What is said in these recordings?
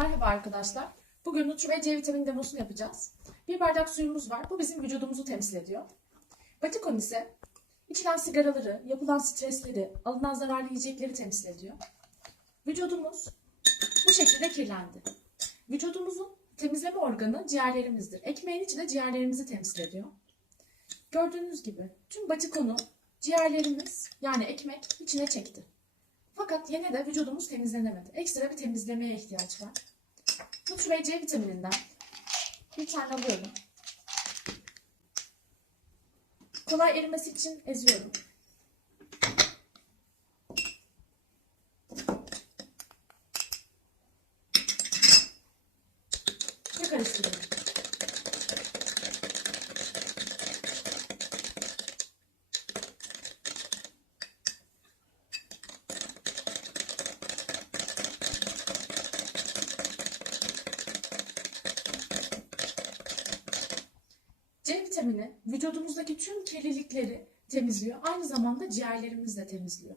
Merhaba arkadaşlar. Bugün Nutri ve C vitamini demosunu yapacağız. Bir bardak suyumuz var. Bu bizim vücudumuzu temsil ediyor. Batikon ise içilen sigaraları, yapılan stresleri, alınan zararlı yiyecekleri temsil ediyor. Vücudumuz bu şekilde kirlendi. Vücudumuzun temizleme organı ciğerlerimizdir. Ekmeğin içi de ciğerlerimizi temsil ediyor. Gördüğünüz gibi tüm batikonu ciğerlerimiz yani ekmek içine çekti. Fakat yine de vücudumuz temizlenemedi. Ekstra bir temizlemeye ihtiyaç var. Nutri ve C vitamininden bir tane alıyorum. Kolay erimesi için eziyorum. Ve karıştırıyorum. C vitamini vücudumuzdaki tüm kirlilikleri temizliyor. Aynı zamanda ciğerlerimizi de temizliyor.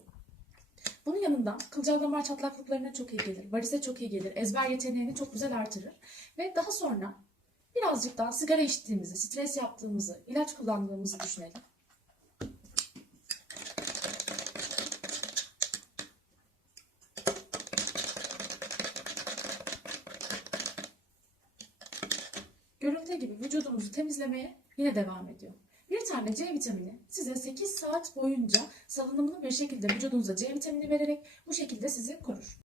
Bunun yanında kılcal damar çatlaklıklarına çok iyi gelir. Varize çok iyi gelir. Ezber yeteneğini çok güzel artırır. Ve daha sonra birazcık daha sigara içtiğimizi, stres yaptığımızı, ilaç kullandığımızı düşünelim. Görüldüğü gibi vücudumuzu temizlemeye yine devam ediyor. Bir tane C vitamini size 8 saat boyunca salınımlı bir şekilde vücudunuza C vitamini vererek bu şekilde sizi korur.